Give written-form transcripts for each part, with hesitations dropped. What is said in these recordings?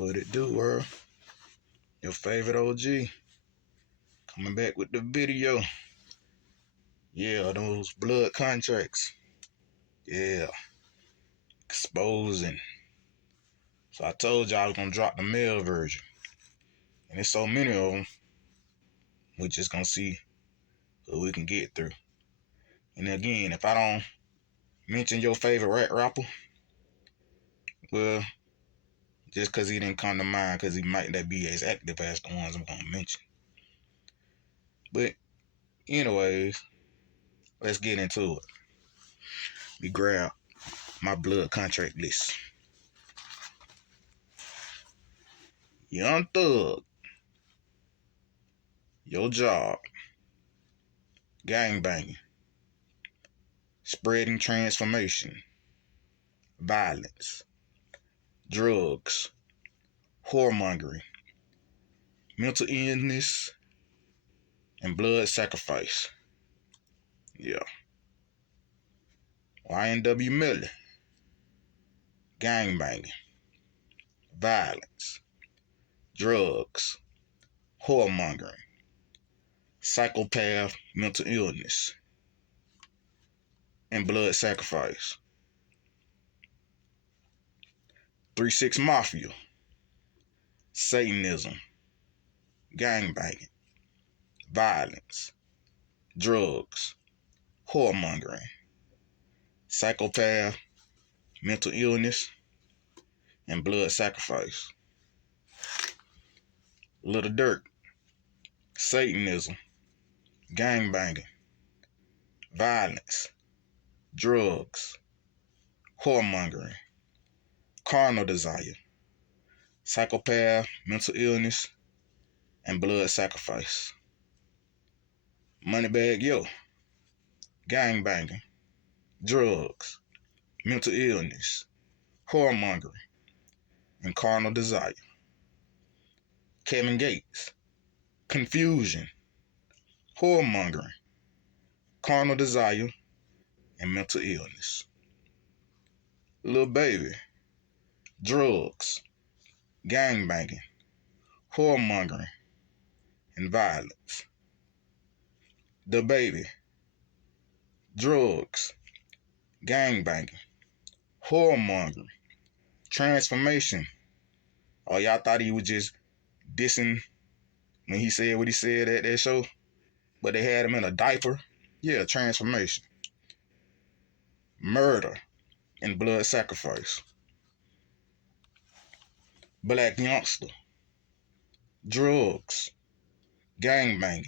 What it do, world? Your favorite OG coming back with the video. Yeah, those blood contracts. Yeah, exposing. So I told y'all I was gonna drop the male version, and there's so many of them. We're just gonna see who we can get through. And again, if I don't mention your favorite rap rapper, well, just because he didn't come to mind, because he might not be as active as the ones I'm gonna mention. But anyways, let's get into it. Let me grab my blood contract list. Young Thug, Your Job, Gangbanging, Spreading Transformation, Violence, Drugs, Whoremongering, Mental Illness, and Blood Sacrifice. Yeah. YNW Melly, Gangbanging, Violence, Drugs, Whoremongering, Psychopath, Mental Illness, and Blood Sacrifice. 3-6 Mafia, Satanism, Gangbanging, Violence, Drugs, Whoremongering, Psychopath, Mental Illness, and Blood Sacrifice. Little Durk, Satanism, Gangbanging, Violence, Drugs, Whoremongering, Carnal Desire, Psychopath, Mental Illness, and Blood Sacrifice. Moneybagg Yo, Gangbanging, Drugs, Mental Illness, Whoremongering, and Carnal Desire. Kevin Gates, Confusion, Whoremongering, Carnal Desire, and Mental Illness. Lil Baby, Drugs, Gangbanging, Whoremongering, and Violence. DaBaby, Drugs, Gangbanging, Whoremongering, Transformation. Oh, y'all thought he was just dissing when he said what he said at that show? But they had him in a diaper? Yeah, Transformation. Murder and Blood Sacrifice. Black Youngster, Drugs, Gangbanging,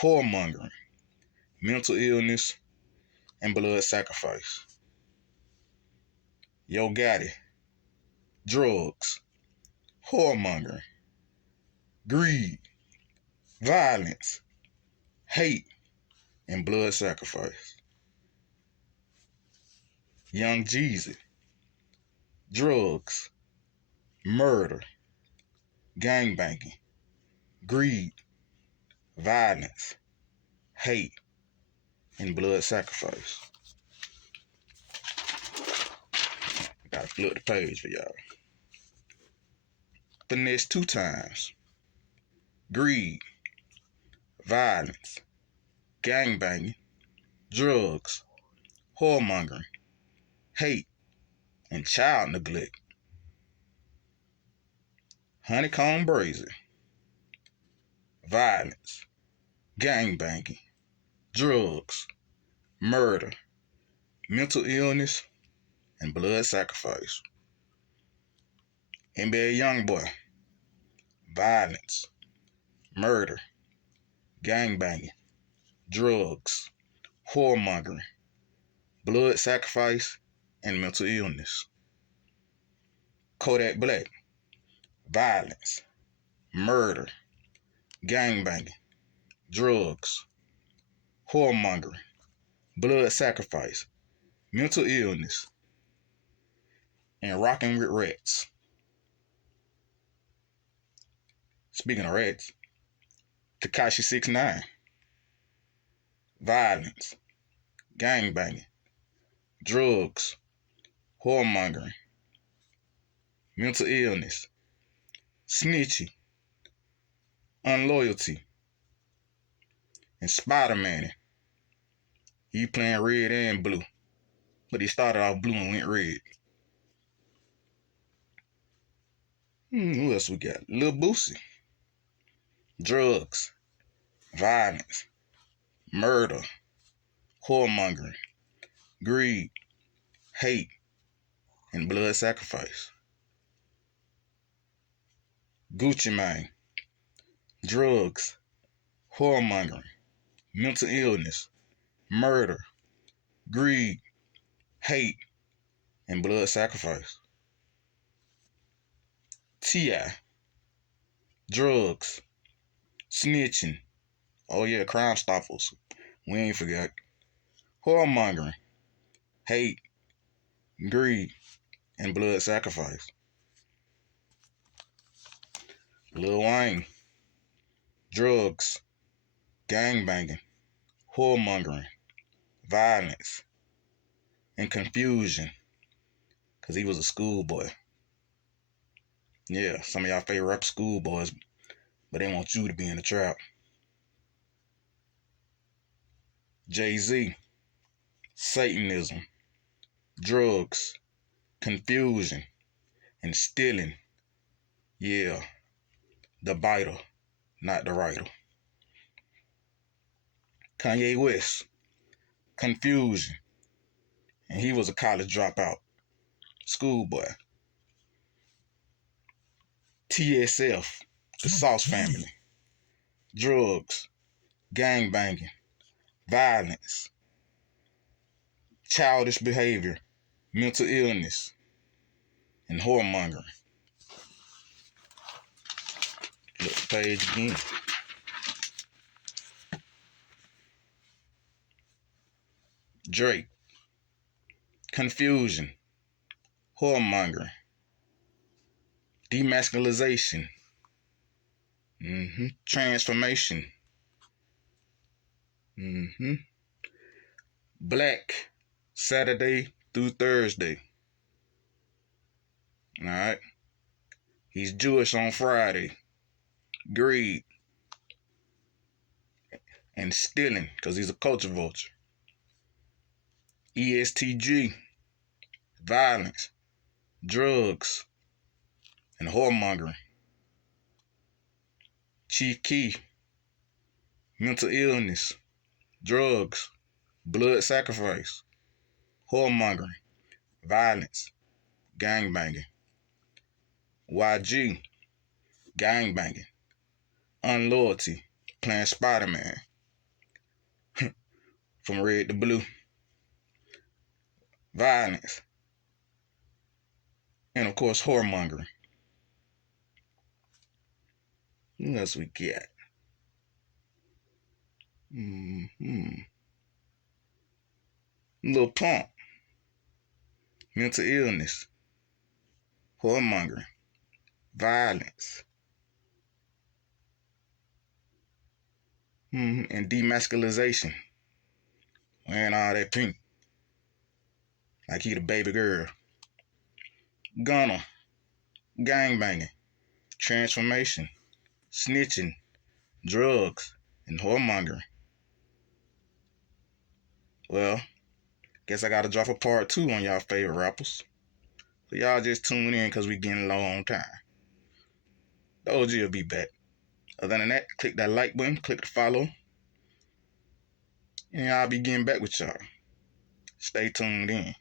Whoremongering, Mental Illness, and Blood Sacrifice. Yo Gotti, Drugs, Whoremongering, Greed, Violence, Hate, and Blood Sacrifice. Young Jeezy, Drugs, Murder, Gangbanging, Greed, Violence, Hate, and Blood Sacrifice. Gotta flip the page for y'all. Finesse 2 times. Greed, Violence, Gangbanging, Drugs, Whoremongering, Hate, and Child Neglect. Honeycomb Brazy, Violence, Gangbanging, Drugs, Murder, Mental Illness, and Blood Sacrifice. NBA Youngboy, Violence, Murder, Gangbanging, Drugs, Whoremongering, Blood Sacrifice, and Mental Illness. Kodak Black, Violence, Murder, Gangbanging, Drugs, Whoremongering, Blood Sacrifice, Mental Illness, and Rockin' with Rats. Speaking of rats, Tekashi 6ix9ine, Violence, Gangbanging, Drugs, Whoremongering, Mental Illness, snitching, unloyalty, and Spider-Man. He playing red and blue, but he started off blue and went red. Who else we got? Lil Boosie. Drugs, violence, murder, whoremongering, greed, hate, and blood sacrifice. Gucci Mane. Drugs, whoremongering, mental illness, murder, greed, hate, and blood sacrifice. T.I. Drugs, snitching. Oh yeah, Crime Stoppers. We ain't forgot. Whoremongering, hate, greed, and blood sacrifice. Lil Wayne. Drugs, gangbanging, whoremongering, violence, and confusion. Because he was a schoolboy. Yeah, some of y'all favorite rap schoolboys, but they want you to be in the trap. Jay-Z. Satanism, drugs, confusion, and stealing. Yeah, the biter, not the writer. Kanye West. Confusion, and he was a college dropout. Schoolboy. TSF, the Sauce Family. Drugs, gangbanging, violence, childish behavior, mental illness, and whoremongering. Look the page again. Drake. Confusion, whoremongering, demasculization, transformation, Black Saturday through Thursday. All right. He's Jewish on Friday. Greed. And stealing, because he's a culture vulture. ESTG. Violence, drugs, and whoremongering. Chief Keef. Mental illness, drugs, blood sacrifice, whoremongering, violence, gangbanging. YG. Gangbanging, unloyalty, playing Spider-Man. From red to blue. Violence. And of course, whoremongering. What else we got? Lil Pump. Mental illness. Whoremongering. Violence. And demasculization. Wearing all that pink. Like he the baby girl. Gunna. Gangbanging. Transformation. Snitching. Drugs. And whoremongering. Well, guess I gotta drop a part 2 on y'all favorite rappers. So y'all just tune in because we getting low on time. The OG will be back. Other than that, click that like button, click the follow. And I'll be getting back with y'all. Stay tuned in.